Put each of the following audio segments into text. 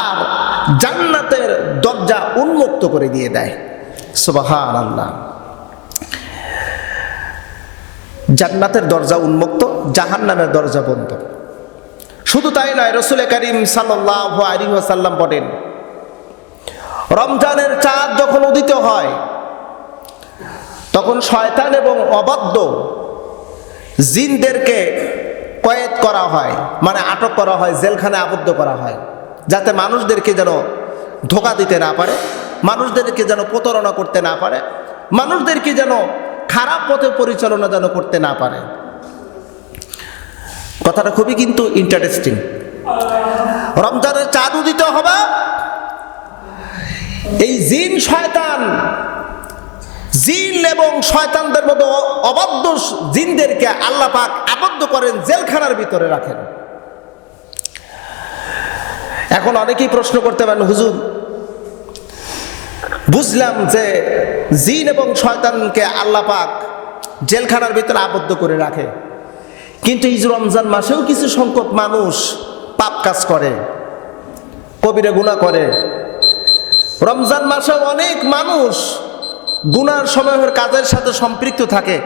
আর জান্নাতের দরজা উন্মুক্ত করে দিয়ে দেয়। সুবহানাল্লাহ। জান্নাতের দরজা উন্মুক্ত, জাহান্নামের দরজা বন্ধ। শুধু তাই নয়, রাসূল করিম সাল্লাল্লাহু আলাইহি ওয়াসাল্লাম বলেন, রমজানের চাঁদ যখন উদিত হয় তখন শয়তান এবং অবাধ্য জিনদেরকে কয়েদ করা হয়, মানে আটক করা হয়, জেলখানায় আবদ্ধ করা হয়, যাতে মানুষদেরকে যেন ধোঁকা দিতে না পারে, মানুষদেরকে যেন প্রতারণা করতে না পারে, মানুষদেরকে যেন খারাপ পথে পরিচালনা যেন করতে না পারে। কথাটা খুবই কিন্তু ইন্টারেস্টিং। রমজানের চাঁদ উদিত হবে, এই জিন শয়তান, জিন এবং শয়তানদের মতো অবাধ্য জিনদেরকে আল্লাহ পাক আবদ্ধ করেন, জেলখানার ভিতরে রাখেন। এখন অনেকেই প্রশ্ন করতে পারেন, হুজুর বুঝলাম যে জিন এবং শয়তানকে আল্লাহ পাক জেলখানার ভিতরে আবদ্ধ করে রাখে, কিন্তু এই রমজান মাসেও কিছু সংখ্যক মানুষ পাপ কাজ করে, কবিরা গুনাহ করে। রমজান মাসেও অনেক মানুষ গুনার সময়ের কাজের সাথে সম্পৃক্ত থাকে।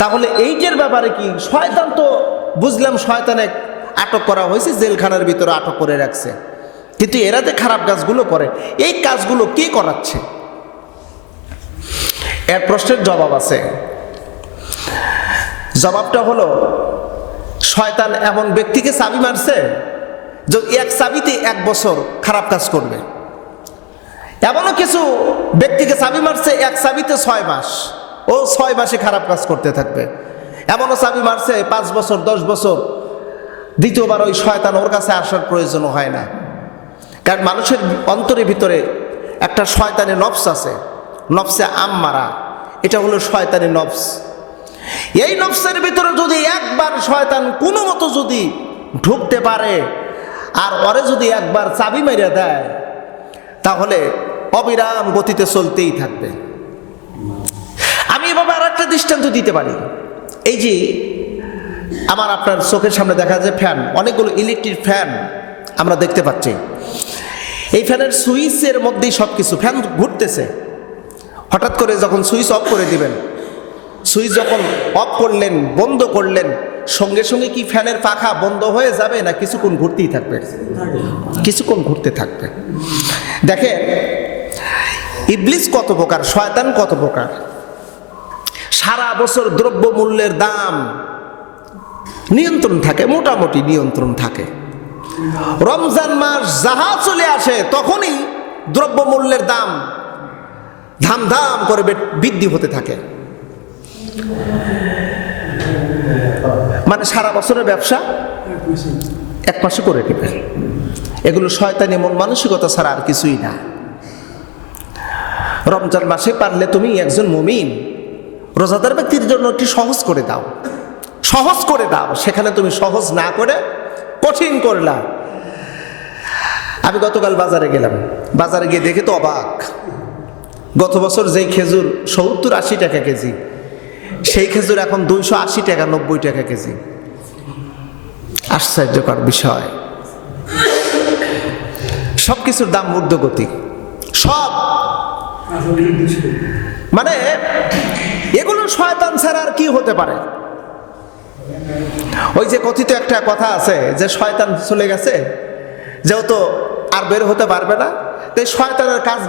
তাহলে এইটার ব্যাপারে কি? শয়তান তো বুঝলাম শয়তানে আটক করা হয়েছে, জেলখানার ভিতরে আটক করে রাখছে, কিন্তু এরা যে খারাপ কাজগুলো করে, এই কাজগুলো কে করাচ্ছে? এর প্রশ্নের জবাব আছে। জবাবটা হলো, শয়তান এমন ব্যক্তিকে চাবি মারছে যে এক চাবিতে 1 বছর খারাপ কাজ করবে। এমনও কিছু ব্যক্তিকে চাবি মারছে এক চাবিতে 6 মাস, ও 6 মাসে খারাপ কাজ করতে থাকবে। এমনও চাবি মারছে 5 বছর 10 বছর, দ্বিতীয়বার ওই শয়তান ওর কাছে আসার প্রয়োজন হয় না। কারণ মানুষের অন্তরের ভিতরে একটা শয়তানি নফস আছে, নফসে আম্মারা, এটা হলো শয়তানি নফস। এই নফসের ভিতরে যদি একবার শয়তান কোনো মতো যদি ঢুকতে পারে আর ওরে যদি একবার চাবি মেরে দেয়, তাহলে অবিরাম গতিতে চলতেই থাকবে। আমি এভাবে আর একটা দৃষ্টান্ত দিতে পারি। এই যে আমার আপনার চোখের সামনে দেখা যায় ফ্যান, অনেকগুলো ইলেকট্রিক ফ্যান আমরা দেখতে পাচ্ছি। এই ফ্যানের সুইচের মধ্যেই সব কিছু, ফ্যান ঘুরতেছে। হঠাৎ করে যখন সুইচ অফ করে দিবেন, সুইচ যখন অফ করলেন, বন্ধ করলেন, সঙ্গে সঙ্গে কি ফ্যানের পাখা বন্ধ হয়ে যাবে না কিছুক্ষণ ঘুরতেই থাকবে? কিছুক্ষণ ঘুরতে থাকবে। দেখেন ইবলিস কত প্রকার, শয়তান কত প্রকার। সারা বছর দ্রব্য মূল্যের দাম নিয়ন্ত্রণ থাকে, মোটামুটি নিয়ন্ত্রণ থাকে। রমজান মাস যাহা চলে আসে তখনই দ্রব্য মূল্যের দাম ধাম ধাম করে বৃদ্ধি হতে থাকে। মানে সারা বছরের ব্যবসা 1 মাসে করে নেবে। এগুলো শয়তানি মন মানসিকতা ছাড়া আর কিছুই না। রমজান মাসে পারলে তুমি একজন মুমিন, রোজাদার ব্যক্তির জন্য একটু সহজ করে দাও, সহজ করে দাও। সেখানে তুমি সহজ না করে কঠিন করলা। আমি গতকাল বাজারে গেলাম, বাজারে গিয়ে দেখে তো অবাক। গত বছর যেই খেজুর 70-80 টাকা কেজি, সেই খেজুর এখন 280 টাকা 90 টাকা কেজি। আশ্চর্যকর বিষয়। সব কিছুর দাম ঊর্ধ্বগতি, সব। মানে এগুলো শয়তান ছাড়া আর কি হতে পারে? ওই যে কথিত একটা কথা আছে যে শয়তান চলে গেছে, যেহেতু আর বের হতে পারবে না, তাই শয়তানের কাজ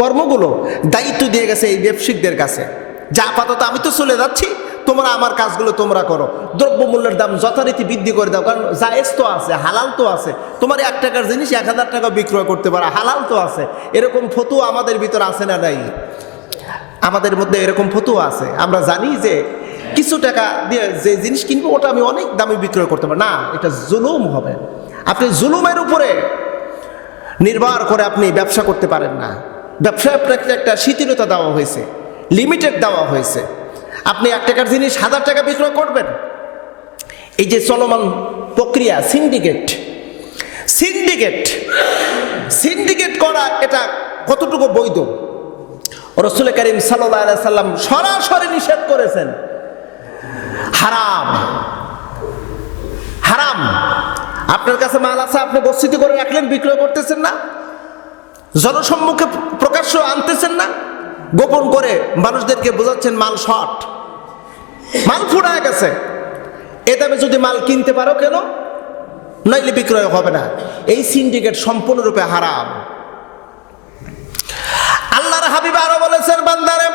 কর্মগুলো দায়িত্ব দিয়ে গেছে এই ব্যবসায়িকদের কাছে, যা আপাতত আমি তো চলে যাচ্ছি, তোমরা আমার কাজগুলো তোমরা করো, দ্রব্যমূল্যের দাম যথারীতি বৃদ্ধি করে দাও, কারণ জায়েজ তো আছে, হালাল তো আছে। তোমার 1 টাকার জিনিস 1000 টাকা বিক্রয় করতে পারো, হালাল তো আছে। এরকম ফতুয়া আমাদের ভিতর আছে না নাই? আমাদের মধ্যে এরকম ফতুয়া আছে। আমরা জানি যে কিছু টাকা দিয়ে যে জিনিস কিনবো ওটা আমি অনেক দামে বিক্রয় করতে পারি না, এটা জুলুম হবে। আপনি জুলুমের উপরে নির্ভর করে আপনি ব্যবসা করতে পারেন না। ব্যবসায় আপনাকে একটা শিথিলতা দেওয়া হয়েছে, লিমিটেড দেওয়া হয়েছে। আপনি 1 টাকার জিনিস 1000 টাকা বিক্রয় করবেন। এই যে চলমান প্রক্রিয়া সিন্ডিকেট, সিন্ডিকেট সিন্ডিকেট করা, এটা কতটুকু বৈধ? রাসূল করিম সাল্লাল্লাহু আলাইহি সাল্লাম সরাসরি নিষেধ করেছেন, হারাম, হারাম। আপনার কাছে মাল আছে, আপনি গচ্ছিত করে রাখলেন, বিক্রয় করতেছেন না, জনসম্মুখে প্রকাশ্য আনতেছেন না, গোপন করে মানুষদেরকে বোঝাচ্ছেন মাল শর্ট, মাল ফুরায় গেছে, এ দামে যদি মাল কিনতে পারো কেন, নইলে বিক্রয় হবে না। এই সিন্ডিকেট সম্পূর্ণরূপে হারাম। আল্লাহর হাবিব আরো বলেছেন, বান্দারে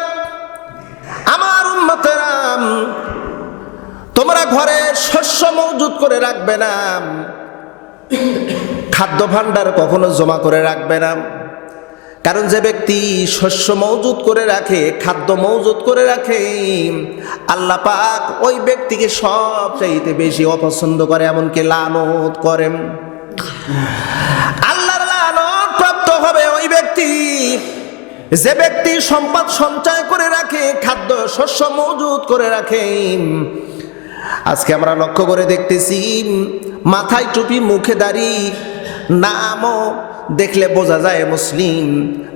আমার উম্মতেরা, তোমরা ঘরে শস্য মজুত করে রাখবে না, খাদ্য ভাণ্ডার কখনো জমা করে রাখবে না। কারণ যে ব্যক্তি শস্য মজুত করে রাখে, খাদ্য মজুত করে রাখে, আল্লাহ পাক ওই ব্যক্তিকে সবচাইতে বেশি অপছন্দ করে, এমনকি লানত করেন। আল্লাহর লানত প্রাপ্ত হবে ওই ব্যক্তি যে ব্যক্তি সম্পদ সঞ্চয় করে রাখে, খাদ্য শস্য মজুত করে রাখে। আজকে আমরা লক্ষ্য করে দেখতেছি, মাথায় টুপি, মুখে দাড়ি, নামও দেখলে বোঝা যায় মুসলিম,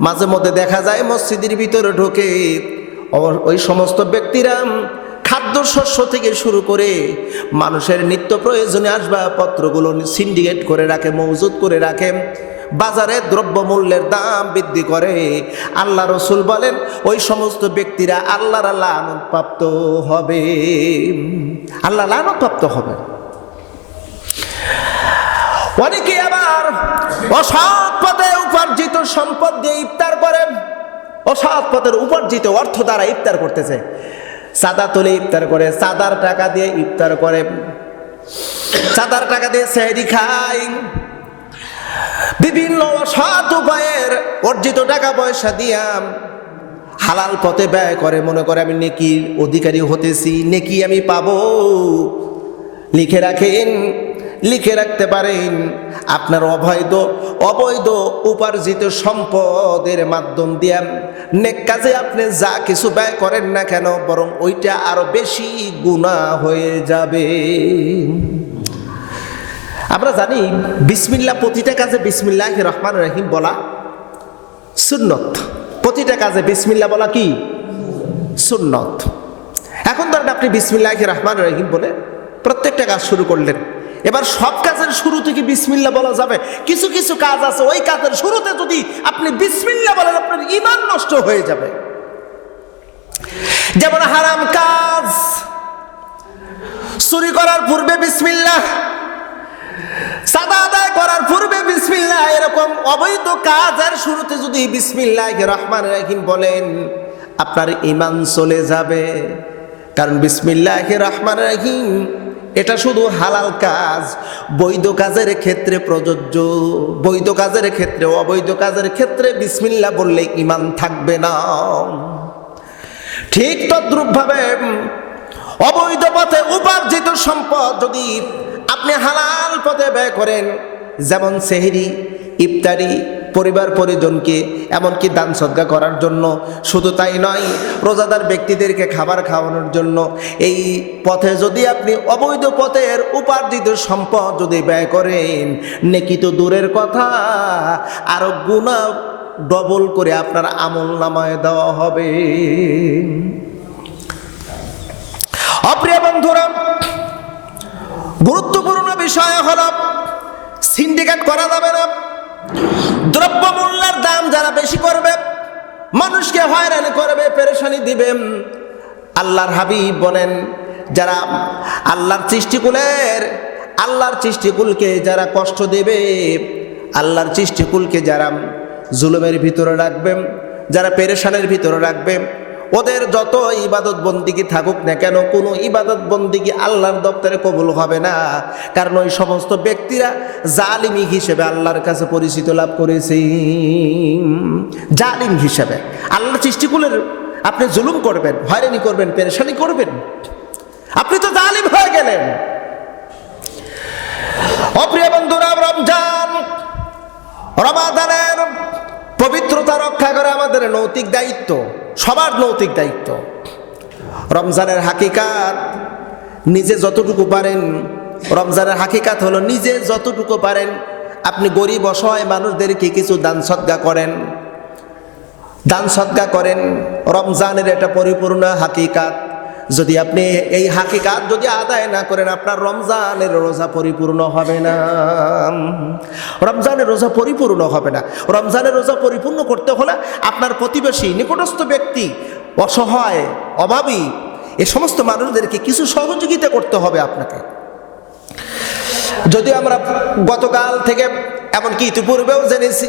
মাঝে মধ্যে দেখা যায় মসজিদের ভিতরে ঢোকে। ওই সমস্ত ব্যক্তিরা খাদ্য শস্য থেকে শুরু করে মানুষের নিত্য প্রয়োজনীয় আসবাবপত্রগুলো সিন্ডিকেট করে রাখে, মজুত করে রাখে, বাজারে দ্রব্যমূল্যের দাম বৃদ্ধি করে। আল্লাহ রসুল বলেন ওই সমস্ত ব্যক্তিরা আল্লাহর লানতপ্রাপ্ত হবে, আল্লাহ লানতপ্রাপ্ত হবে। অনেকে আবার অসৎ পথে উপার্জিত সম্পদ দিয়ে ইফতার করে, অসৎ পথের উপার্জিত অর্থ দ্বারা ইফতার করতেছে, চাঁদা তুলে ইফতার করে, চাঁদার টাকা দিয়ে ইফতার করে, চাঁদার টাকা দিয়ে সেহরি খায়, বিভিন্ন অসৎ উপায়ের অর্জিত টাকা পয়সা দিয়া হালাল পথে ব্যয় করে, মনে করে আমি নেকির অধিকারী হতেছি, নেকি আমি পাবো। লিখে রাখেন, লিখে রাখতে পারেন, আপনার অবৈধ উপার্জিত সম্পদের মাধ্যম দিয়ে নেক কাজে আপনি যা কিছু ব্যয় করেন না কেন, বরং ওইটা আরো বেশি গুনাহ হয়ে যাবে। আমরা জানি বিসমিল্লাহ, প্রতিটা কাজে বিসমিল্লাহির রহমানির রহিম বলা সুন্নত, প্রতিটা কাজে বিসমিল্লাহ বলা কি সুন্নত। এখন ধরেন আপনি বিসমিল্লাহির রহমানির রহিম বলে প্রত্যেকটা কাজ শুরু করলেন, এবার সব কাজের শুরু থেকে বিসমিল্লাহ বলা যাবে? কিছু কিছু কাজ আছে ওই কাজের শুরুতে যদি আপনি বিসমিল্লাহ বলেন আপনার ঈমান নষ্ট হয়ে যাবে। যেমন হারাম কাজ, চুরি করার পূর্বে বিসমিল্লাহ, চাঁদা আদায় করার পূর্বে বিসমিল্লাহ, এরকম অবৈধ কাজের শুরুতে যদি বিসমিল্লাহির রহমানির রহিম বলেন আপনার ঈমান চলে যাবে। কারণ বিসমিল্লাহির রহমানির রহিম এটা শুধু হালাল কাজ, বৈধ কাজের ক্ষেত্রে প্রযোজ্য। বৈধ কাজের ক্ষেত্রে, অবৈধ কাজের ক্ষেত্রে বিসমিল্লাহ বললে ঈমান থাকবে না। ঠিক তদ্রূপভাবে অবৈধ পথে উপার্জিত সম্পদ যদি আপনি হালাল পথে ব্যয় করেন, যেমন সেহরি, ইফতারি, পরিবার পরিজনকে, এমনকি দান সদকা করার জন্য, শুধু তাই নয় রোজাদার ব্যক্তিদেরকে খাবার খাওয়ানোর জন্য, এই পথে যদি আপনি অবৈধ পথের উপার্জিত সম্পদ যদি ব্যয় করেন, নেকি তো দূরের কথা, আরো গুনাহ ডবল করে আপনার আমলনামায় দেওয়া হবে। অপ্রিয় বন্ধুরা, গুরুত্বপূর্ণ বিষয় হলো সিন্ডিকেট করা যাবে না। দ্রব্যমূল্যের দাম যারা বেশি করবে, মানুষকে হয়রানি করবে, পেরেশানি দিবে, আল্লাহর হাবিব বলেন যারা আল্লাহর সৃষ্টিকুলকে যারা কষ্ট দেবে, আল্লাহর সৃষ্টিকুলকে যারা জুলুমের ভিতরে রাখবে, যারা পেরেশানির ভিতরে রাখবে, ওদের যত ইবাদত বন্দিগি থাকুক না কেন, কোনো ইবাদত বন্দিগি আল্লাহর দপ্তরে কবুল হবে না। কারণ ওই সমস্ত ব্যক্তিরা জালিম হিসেবে আল্লাহর কাছে পরিচিত লাভ করেছে। জালিম হিসেবে আল্লাহর সৃষ্টিকুলের আপনি জুলুম করবেন, হয়রানি করবেন, পেরেশানি করবেন, আপনি তো জালিম হয়ে গেলেন। অপ্রিয় বন্ধুরা, রমাদানের পবিত্রতা রক্ষা করা আমাদের নৈতিক দায়িত্ব, সবার নৈতিক দায়িত্ব। রমজানের হাকিকাত নিজে যতটুকু পারেন, রমজানের হাকিকাত হলো নিজে যতটুকু পারেন আপনি গরিব অসহায় মানুষদেরকে কিছু দান সদকা করেন, দান সদকা করেন। রমজানের এটা পরিপূর্ণ হাকিকাত। যদি আপনি এই হাকিকাত যদি আদায় না করেন, আপনার রমজানের রোজা পরিপূর্ণ হবে না। রমজানের রোজা পরিপূর্ণ হবে না। রমজানের রোজা পরিপূর্ণ করতে হলে আপনার প্রতিবেশী, নিকটস্থ ব্যক্তি, অসহায়, অভাবী, এ সমস্ত মানুষদেরকে কিছু সহযোগিতা করতে হবে আপনাকে। যদি আমরা গতকাল থেকে এমনকি ইতিপূর্বেও জেনেছি,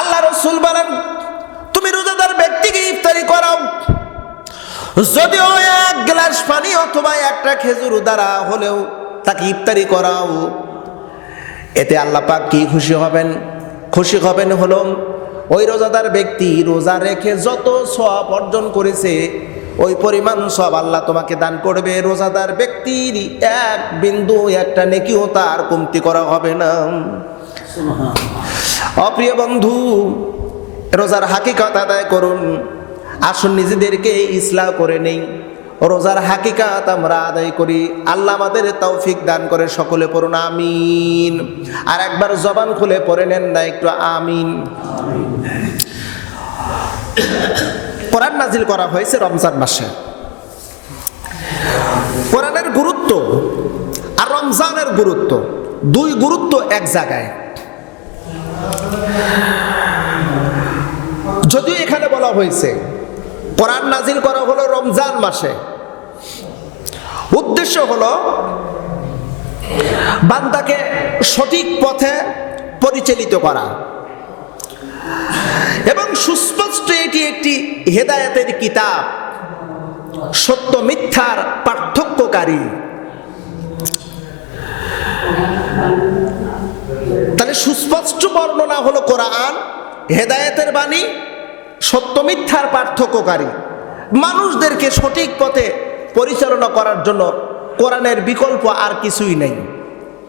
আল্লাহ রাসূল বলেন, তুমি রোজাদার ব্যক্তিকে ইফতারি করাও, যদিও এক গ্লাস পানি অথবা একটা খেজুর দ্বারা হলেও তাকে ইফতারি করাও। এতে আল্লাহ পাক কি খুশি হবেন? খুশি হবেন হলো ওই রোজাদার ব্যক্তি রোজা রেখে যত সওয়াব অর্জন করেছে ওই পরিমাণ সব আল্লাহ তোমাকে দান করবে। রোজাদার ব্যক্তির এক বিন্দু একটা নেকিও তার কমতি করা হবে না। অপ্রিয় বন্ধু, রোজার হাকিকত আদায় করুন। আসুন নিজেদেরকে ইসলাহ করে নেই, রোজার হাকিকত আমরা আদায় করি। আল্লাহ আমাদের তৌফিক দান করে। সকলে পড়ুন আমিন। আর একবার জবান খুলে পড়ে নেন না একটু আমিন। কোরআন নাজিল করা হয়েছে রমজান মাসে। কোরআনের গুরুত্ব আর রমজানের গুরুত্ব, দুই গুরুত্ব এক জায়গায়। যদিও এখানে বলা হয়েছে কোরআন নাজিল করা হলো রমজান মাসে, উদ্দেশ্য হলো বান্দাকে সঠিক পথে পরিচালিত করা এবং সুস্পষ্ট এটি একটি হেদায়েতের কিতাব, সত্য মিথ্যার পার্থক্যকারী। তাহলে সুস্পষ্ট বর্ণনা হলো কোরআন, হেদায়েতের বাণী, সত্য মিথ্যার পার্থক্যকারী। মানুষদেরকে সঠিক পথে পরিচালনা করার জন্য কোরআনের বিকল্প আর কিছুই নেই।